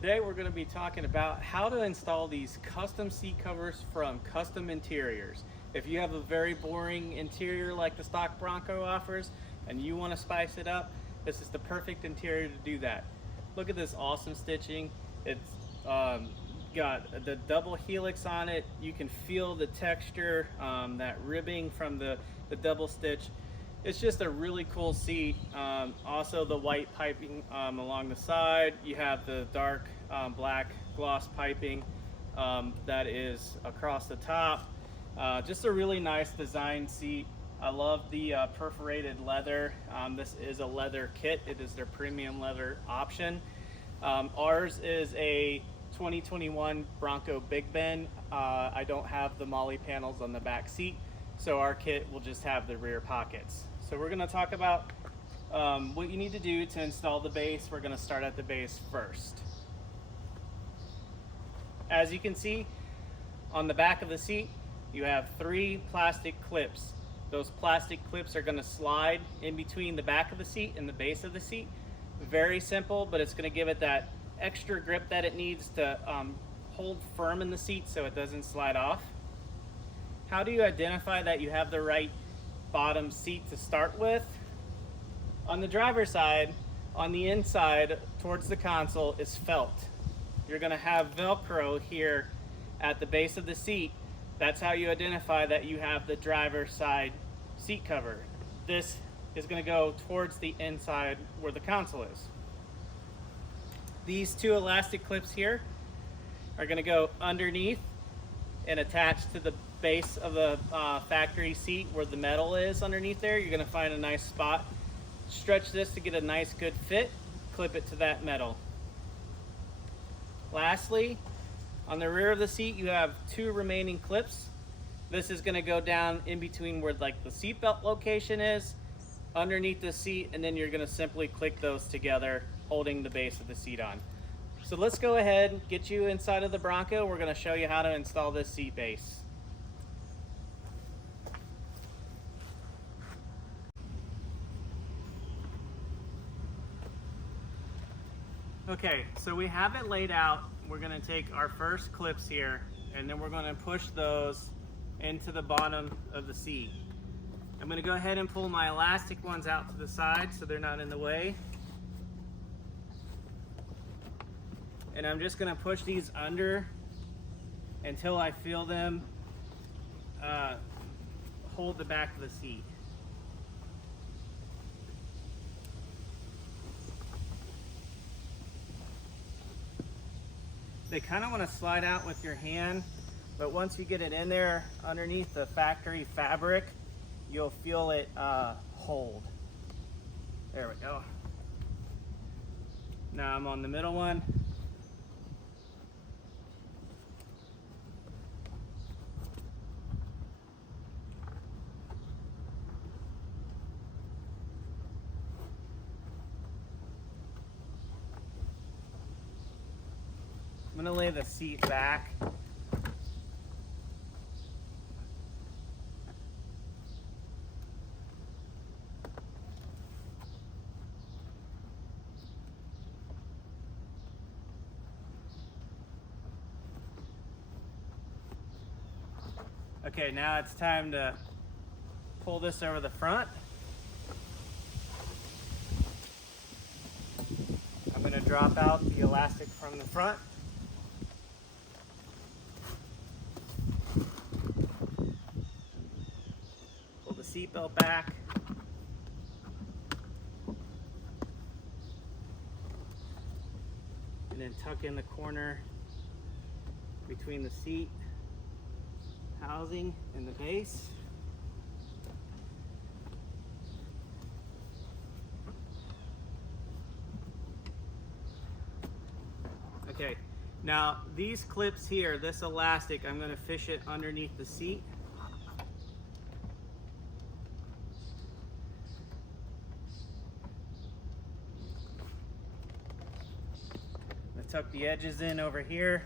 Today we're going to be talking about how to install these custom seat covers from Kustom Interiors. If you have a very boring interior like the stock Bronco offers and you want to spice it up, this is the perfect interior to do that. Look at this awesome stitching. It's got the double helix on it. You can feel the texture, that ribbing from the double stitch. It's just a really cool seat. Also the white piping along the side. You have the dark black gloss piping that is across the top. Just a really nice design seat. I love the perforated leather. This is a leather kit. It is their premium leather option. Ours is a 2021 Bronco Big Ben. I don't have the MOLLE panels on the back seat, so our kit will just have the rear pockets. So we're going to talk about what you need to do to install the base. We're going to start at the base first. As you can see, on the back of the seat, you have 3 plastic clips. Those plastic clips are going to slide in between the back of the seat and the base of the seat. Very simple, but it's going to give it that extra grip that it needs to hold firm in the seat so it doesn't slide off. How do you identify that you have the right bottom seat to start with? On the driver's side, on the inside towards the console is felt. You're going to have Velcro here at the base of the seat. That's how you identify that you have the driver's side seat cover. This is going to go towards the inside where the console is. These 2 elastic clips here are going to go underneath and attach to the base of the factory seat where the metal is underneath there. You're going to find a nice spot. Stretch this to get a nice good fit. Clip it to that metal. Lastly, on the rear of the seat, you have 2 remaining clips. This is going to go down in between where like the seat belt location is, underneath the seat, and then you're going to simply click those together, holding the base of the seat on. So let's go ahead and get you inside of the Bronco. We're going to show you how to install this seat base. Okay, so we have it laid out. We're going to take our first clips here, and then we're going to push those into the bottom of the seat. I'm going to go ahead and pull my elastic ones out to the side so they're not in the way. And I'm just going to push these under until I feel them hold the back of the seat. They kind of want to slide out with your hand, but once you get it in there underneath the factory fabric, you'll feel it hold. There we go. Now I'm on the middle one. I'm going to lay the seat back. Okay, now it's time to pull this over the front. I'm going to drop out the elastic from the front. Pull the seatbelt back. And then tuck in the corner between the seat housing and the base. Okay, now these clips here, this elastic, I'm going to fish it underneath the seat. I'm going to tuck the edges in over here.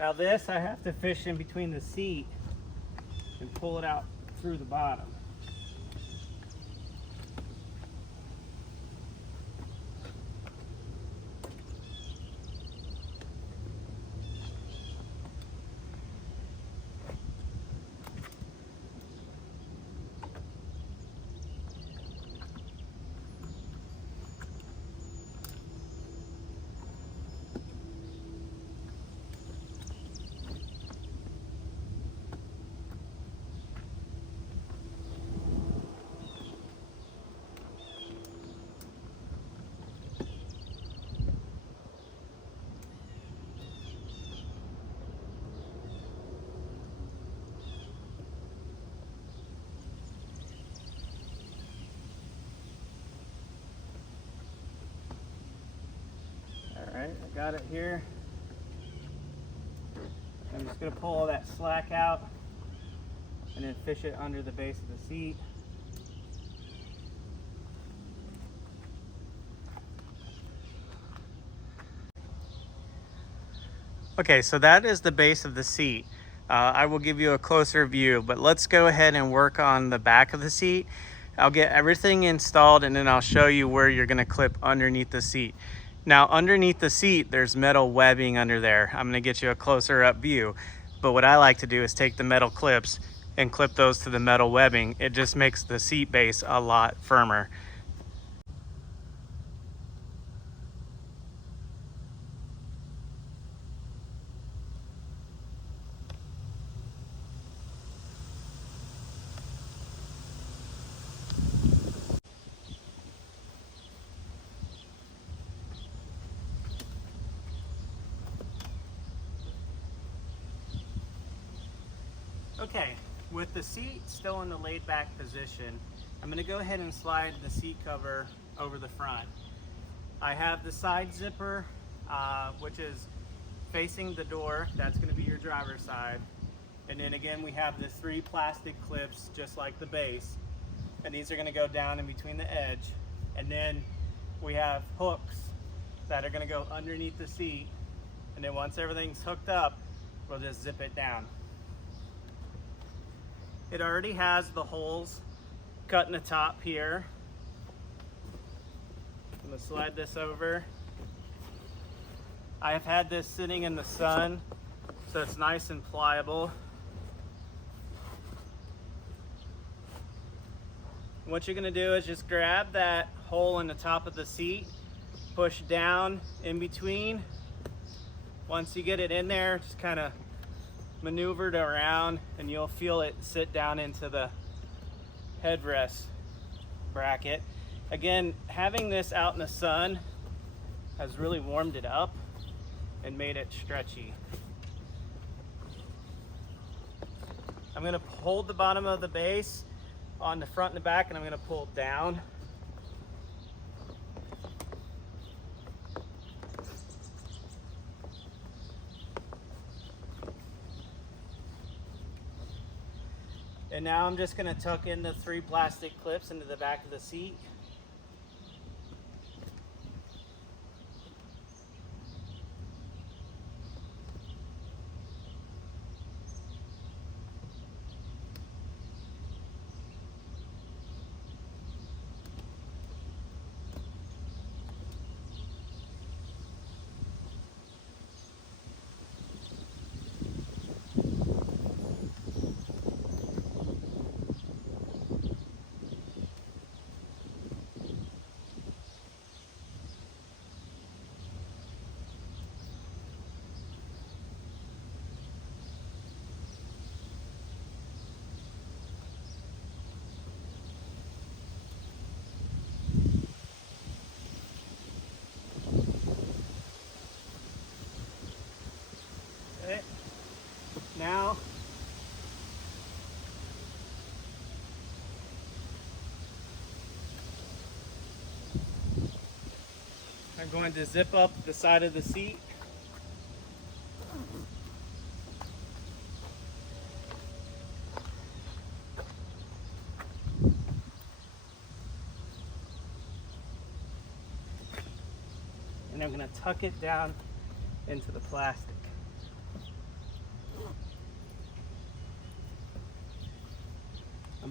Now this, I have to fish in between the seat and pull it out through the bottom. Alright, I got it here. I'm just going to pull all that slack out and then fish it under the base of the seat. Okay, so that is the base of the seat. I will give you a closer view, but let's go ahead and work on the back of the seat. I'll get everything installed and then I'll show you where you're going to clip underneath the seat. Now underneath the seat there's metal webbing under there. I'm going to get you a closer up view, but what I like to do is take the metal clips and clip those to the metal webbing. It just makes the seat base a lot firmer. Okay, with the seat still in the laid back position, I'm going to go ahead and slide the seat cover over the front. I have the side zipper, which is facing the door. That's going to be your driver's side. And then again, we have the 3 plastic clips, just like the base. And these are going to go down in between the edge. And then we have hooks that are going to go underneath the seat. And then once everything's hooked up, we'll just zip it down. It already has the holes cut in the top here. I'm gonna slide this over. I have had this sitting in the sun, so it's nice and pliable. What you're gonna do is just grab that hole in the top of the seat, push down in between. Once you get it in there, just kind of maneuver it around and you'll feel it sit down into the headrest bracket. Again, having this out in the sun has really warmed it up and made it stretchy. I'm going to hold the bottom of the base on the front and the back and I'm going to pull down. And now I'm just going to tuck in the 3 plastic clips into the back of the seat. Okay. Now I'm going to zip up the side of the seat. And I'm going to tuck it down into the plastic.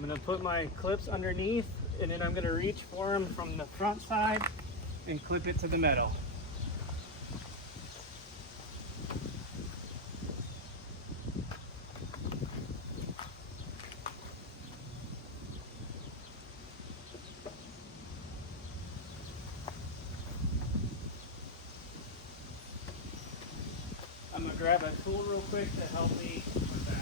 I'm going to put my clips underneath, and then I'm going to reach for them from the front side and clip it to the metal. I'm going to grab a tool real quick to help me with that.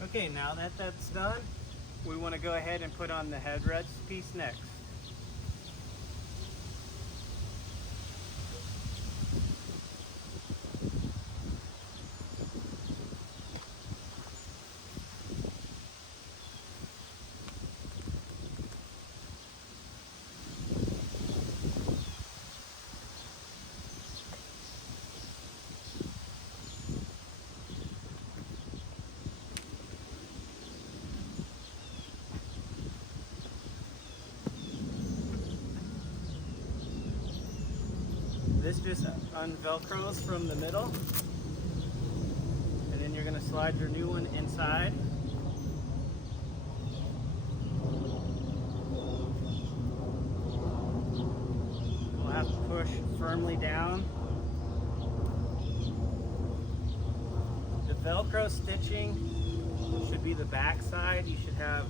Okay, now that that's done, we want to go ahead and put on the headrest piece next. This just unvelcros from the middle, and then you're going to slide your new one inside. We'll have to push firmly down. The Velcro stitching should be the back side. You should have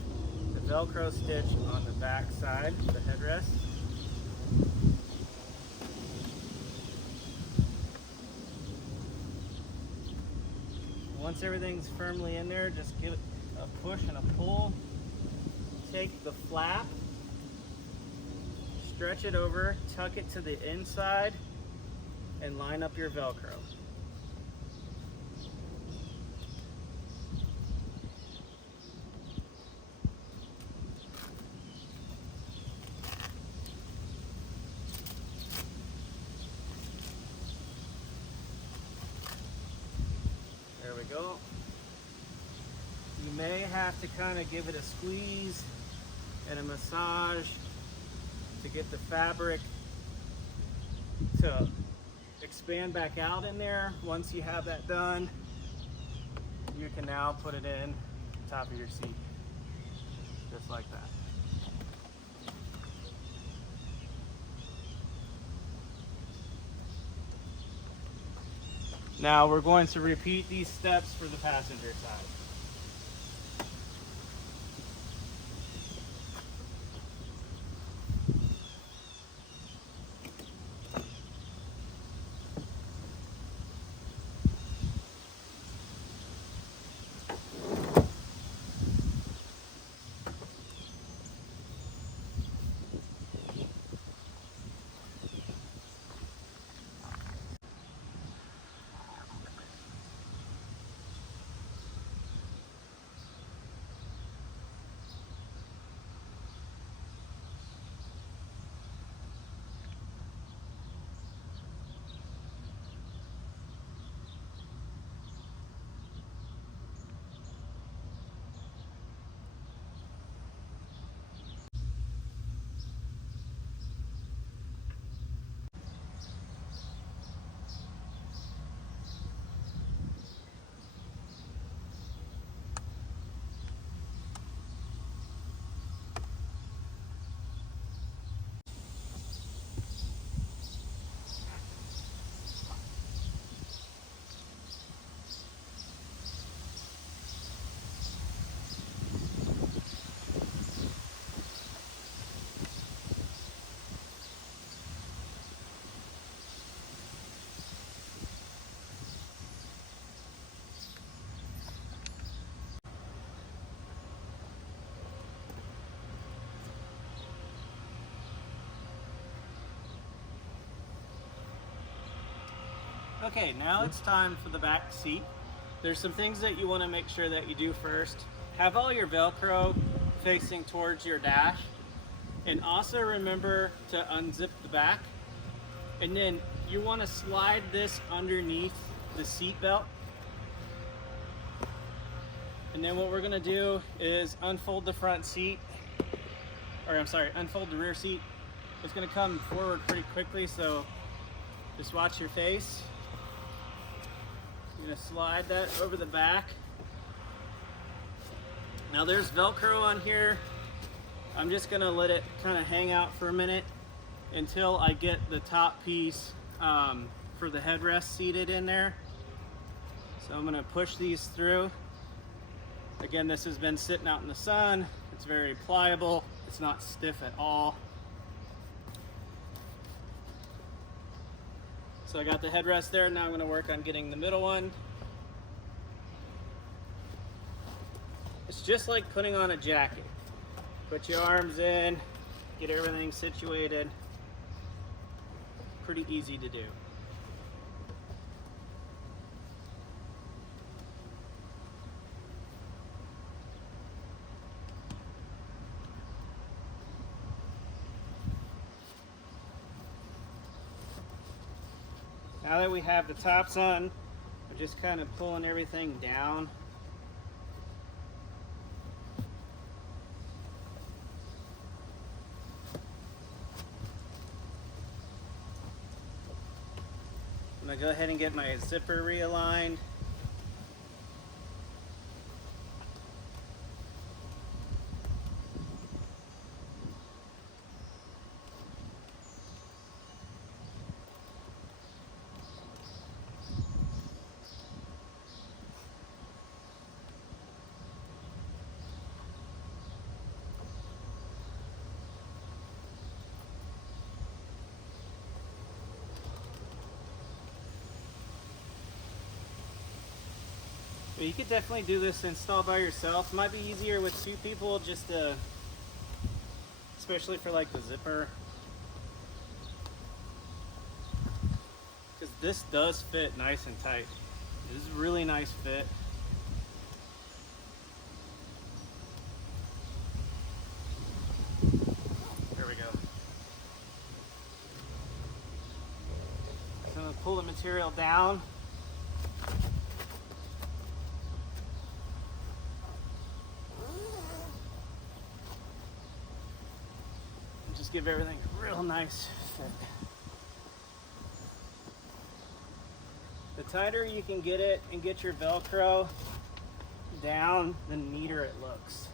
the Velcro stitch on the back side, the headrest. Once everything's firmly in there, just give it a push and a pull. Take the flap, stretch it over, tuck it to the inside, and line up your Velcro. There we go. You may have to kind of give it a squeeze and a massage to get the fabric to expand back out in there. Once you have that done, you can now put it in the top of your seat, just like that. Now we're going to repeat these steps for the passenger side. Okay, now it's time for the back seat. There's some things that you want to make sure that you do first. Have all your Velcro facing towards your dash, and also remember to unzip the back. And then you want to slide this underneath the seat belt. And then what we're going to do is unfold the front seat, or I'm sorry, unfold the rear seat. It's going to come forward pretty quickly, so just watch your face. You're going to slide that over the back. Now there's Velcro on here. I'm just going to let it kind of hang out for a minute until I get the top piece for the headrest seated in there. So I'm going to push these through. Again, this has been sitting out in the sun. It's very pliable. It's not stiff at all. So I got the headrest there. Now I'm going to work on getting the middle one. It's just like putting on a jacket. Put your arms in, get everything situated. Pretty easy to do. Now that we have the tops on, we're just kind of pulling everything down. I'm going to go ahead and get my zipper realigned. But you could definitely do this install by yourself. Might be easier with two people, just to, especially for like the zipper. Because this does fit nice and tight. This is a really nice fit. There we go. So I'm going to pull the material down. Just give everything a real nice fit. The tighter you can get it and get your Velcro down, the neater it looks.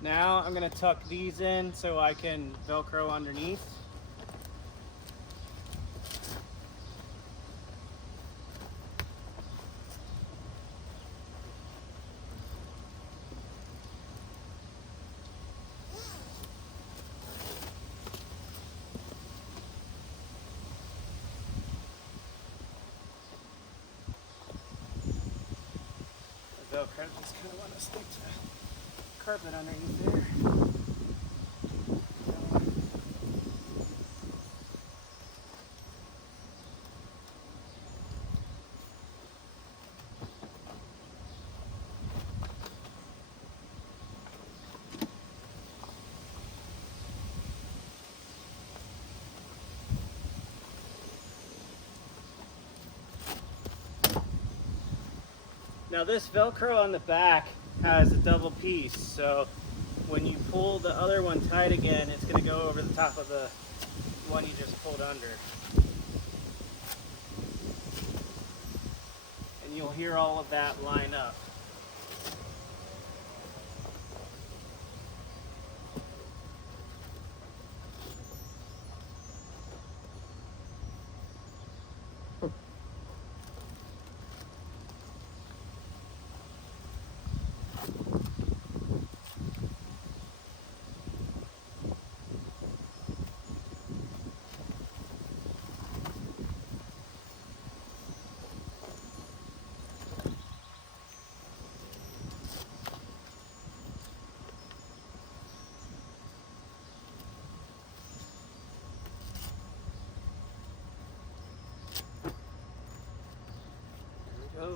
Now I'm going to tuck these in so I can Velcro underneath. Velcro just kind of want to stick to carpet underneath there. Now this Velcro on the back has a double piece, so when you pull the other one tight again, it's going to go over the top of the one you just pulled under. And you'll hear all of that line up.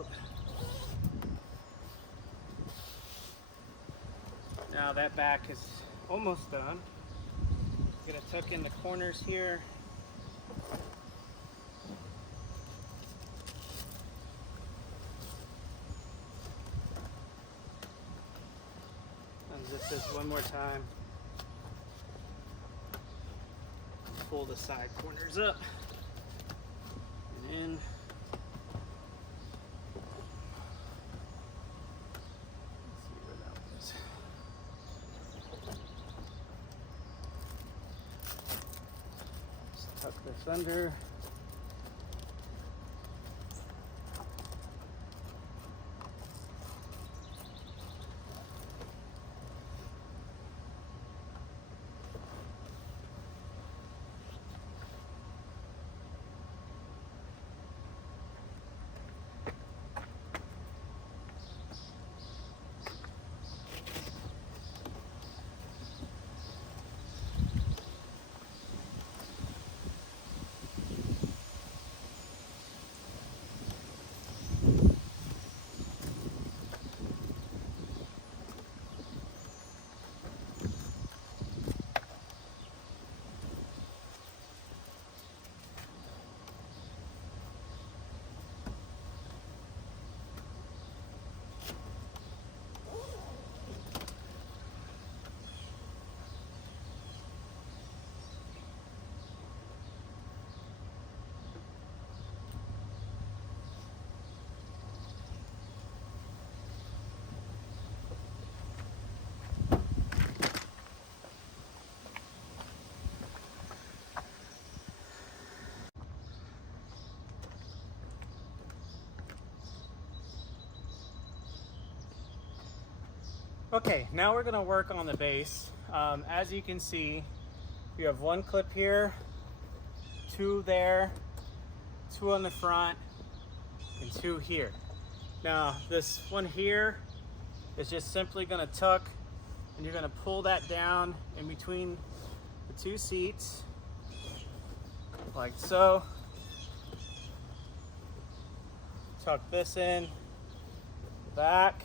go. Now that back is almost done. I'm gonna tuck in the corners here. Unzip this one more time. Pull the side corners up and in. Tuck this under. Okay, now we're gonna work on the base. As you can see, you have one clip here, two there, two on the front, and two here. Now, this one here is just simply gonna tuck, and you're gonna pull that down in between the two seats, like so. Tuck this in, back.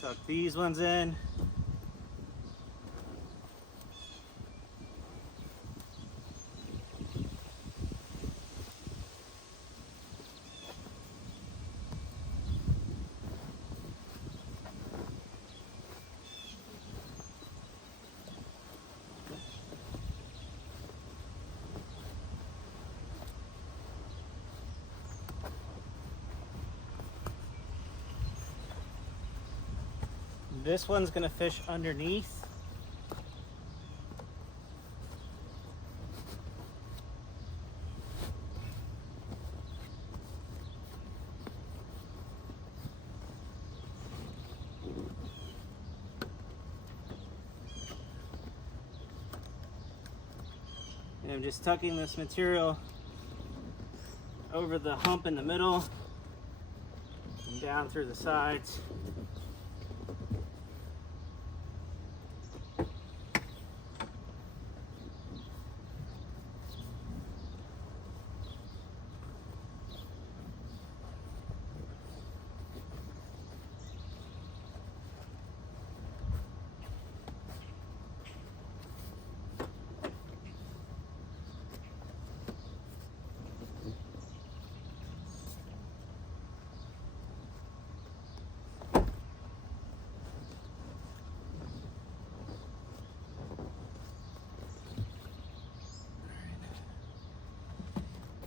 Tuck these ones in. This one's gonna fish underneath. And I'm just tucking this material over the hump in the middle and down through the sides.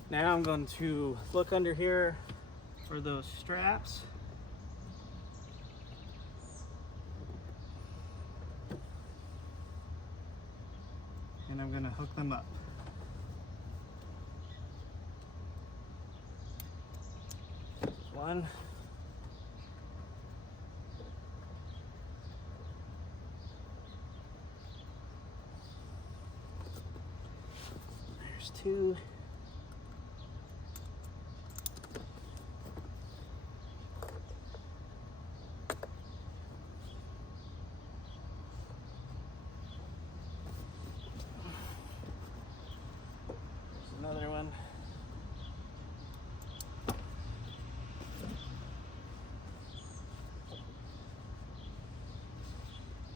Now I'm going to look under here for those straps. And I'm going to hook them up. One. There's two.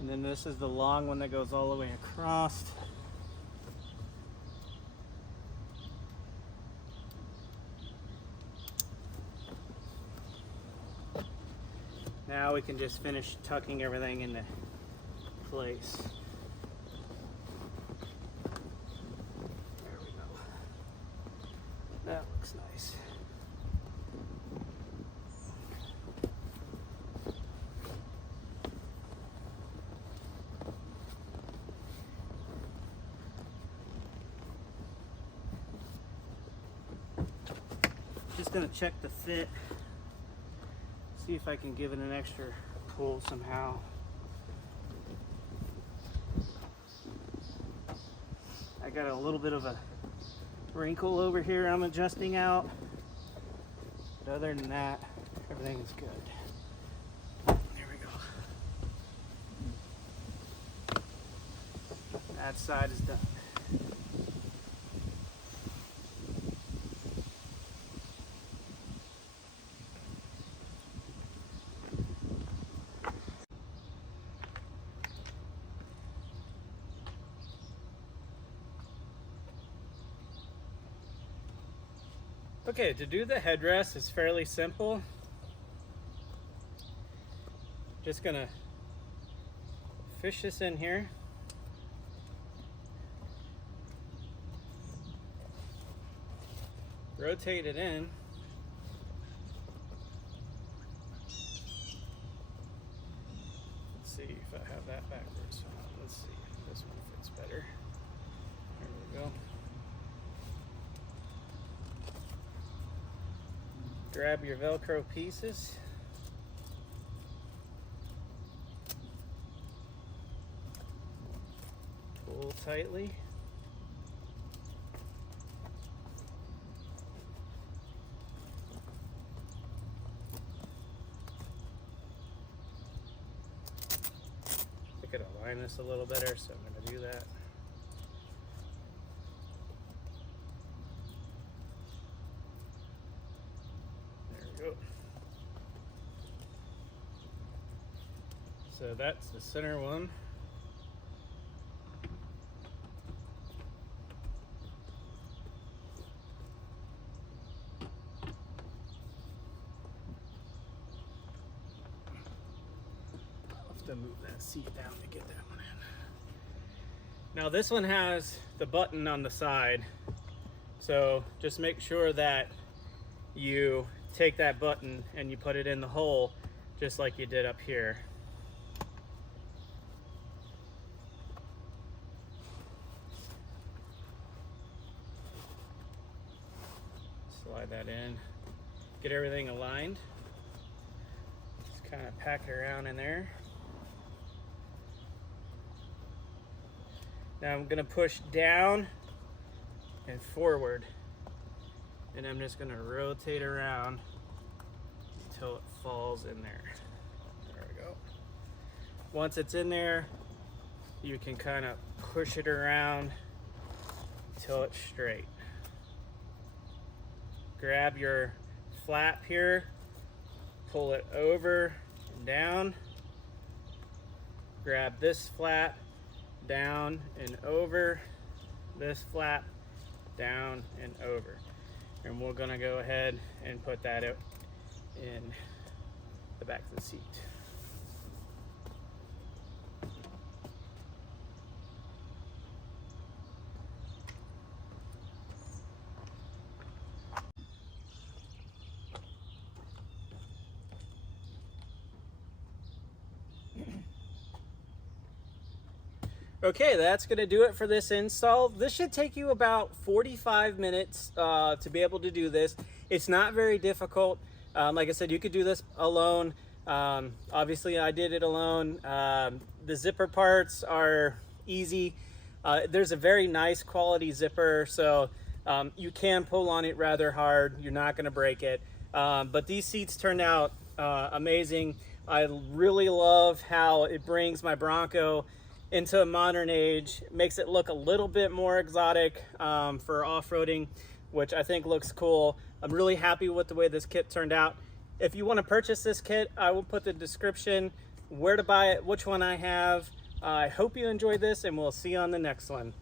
And then this is the long one that goes all the way across. Now we can just finish tucking everything into place. There we go. That looks nice. Just gonna check the fit. See if I can give it an extra pull somehow. I got a little bit of a wrinkle over here I'm adjusting out. But other than that, everything is good. There we go. That side is done. Okay, to do the headrest is fairly simple. Just gonna fish this in here. Rotate it in. Let's see if I have that backwards. Let's see if this one fits better. There we go. Grab your Velcro pieces. Pull tightly. I could align this a little better, so I'm going to do that. So that's the center one. I'll have to move that seat down to get that one in. Now this one has the button on the side. So just make sure that you take that button and you put it in the hole just like you did up here. Slide that in, get everything aligned. Just kind of pack it around in there. Now I'm going to push down and forward, and I'm just going to rotate around until it falls in there. There we go. Once it's in there, you can kind of push it around until it's straight. Grab your flap here, pull it over and down. Grab this flap, down and over, this flap, down and over. And we're gonna go ahead and put that out in the back of the seat. Okay, that's going to do it for this install. This should take you about 45 minutes to be able to do this. It's not very difficult. Like I said, you could do this alone. Obviously, I did it alone. The zipper parts are easy. There's a very nice quality zipper, so you can pull on it rather hard. You're not going to break it. But these seats turned out amazing. I really love how it brings my Bronco into a modern age, makes it look a little bit more exotic for off-roading, which I think looks cool. I'm really happy with the way this kit turned out. If you want to purchase this kit, I will put the description, where to buy it, which one I have, I hope you enjoyed this, and we'll see you on the next one.